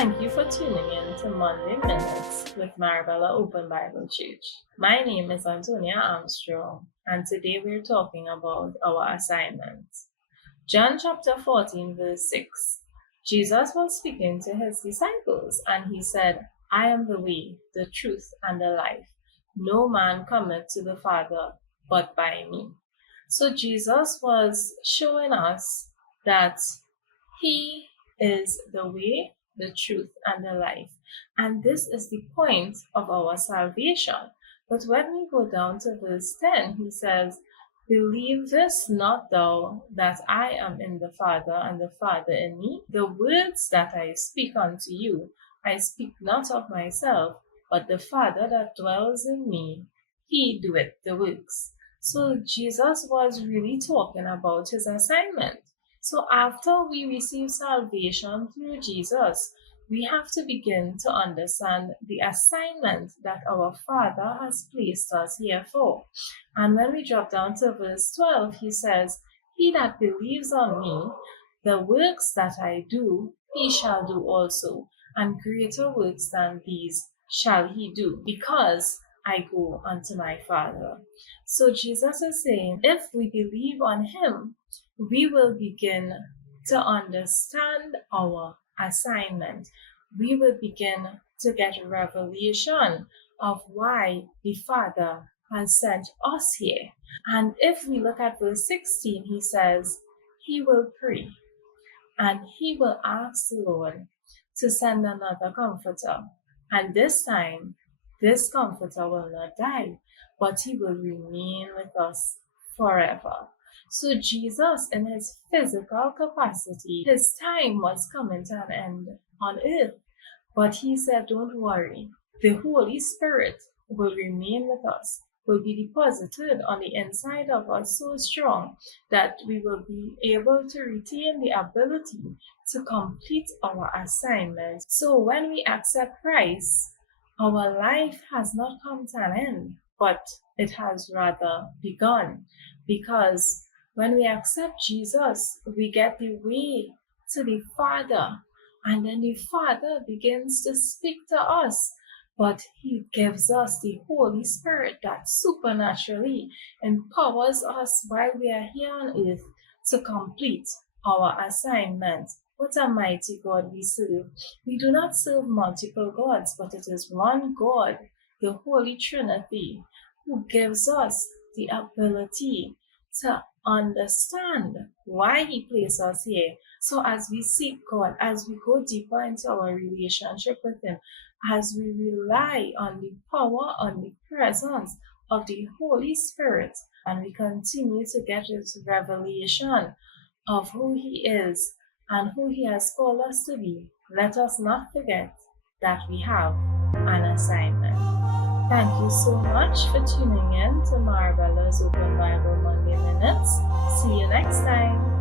Thank you for tuning in to Monday Minutes with Marabella Open Bible Church. My name is Antonia Armstrong, and today we're talking about our assignments. John chapter 14 verse 6. Jesus was speaking to his disciples, and he said, I am the way, the truth, and the life. No man cometh to the Father but by me. So Jesus was showing us that he is the way, the truth, and the life. And this is the point of our salvation. But when we go down to verse 10, he says, Believest not thou that I am in the Father, and the Father in me? The words that I speak unto you, I speak not of myself, but the Father that dwells in me, he doeth the works. So Jesus was really talking about his assignment. So after we receive salvation through Jesus, we have to begin to understand the assignment that our Father has placed us here for. And when we drop down to verse 12, he says, He that believes on me, the works that I do, he shall do also, and greater works than these shall he do, because I go unto my Father. So Jesus is saying, if we believe on him, we will begin to understand our assignment. We will begin to get revelation of why the Father has sent us here. And if we look at verse 16, he says, he will pray and he will ask the Lord to send another comforter. And this time, this comforter will not die, but he will remain with us forever. So Jesus, in his physical capacity, his time was coming to an end on earth. But he said, don't worry, the Holy Spirit will remain with us, will be deposited on the inside of us so strong that we will be able to retain the ability to complete our assignments. So when we accept Christ, our life has not come to an end, but it has rather begun. Because when we accept Jesus, we get the way to the Father. And then the Father begins to speak to us. But he gives us the Holy Spirit that supernaturally empowers us while we are here on earth to complete our assignment. What a mighty God we serve. We do not serve multiple gods, but it is one God, the Holy Trinity, who gives us the ability to understand why he placed us here. So as we seek God, as we go deeper into our relationship with him, as we rely on the power, on the presence of the Holy Spirit, and we continue to get his revelation of who he is and who he has called us to be, let us not forget that we have an assignment. Thank you so much for tuning in to Marabella's Open Bible Monday Minutes. See you next time.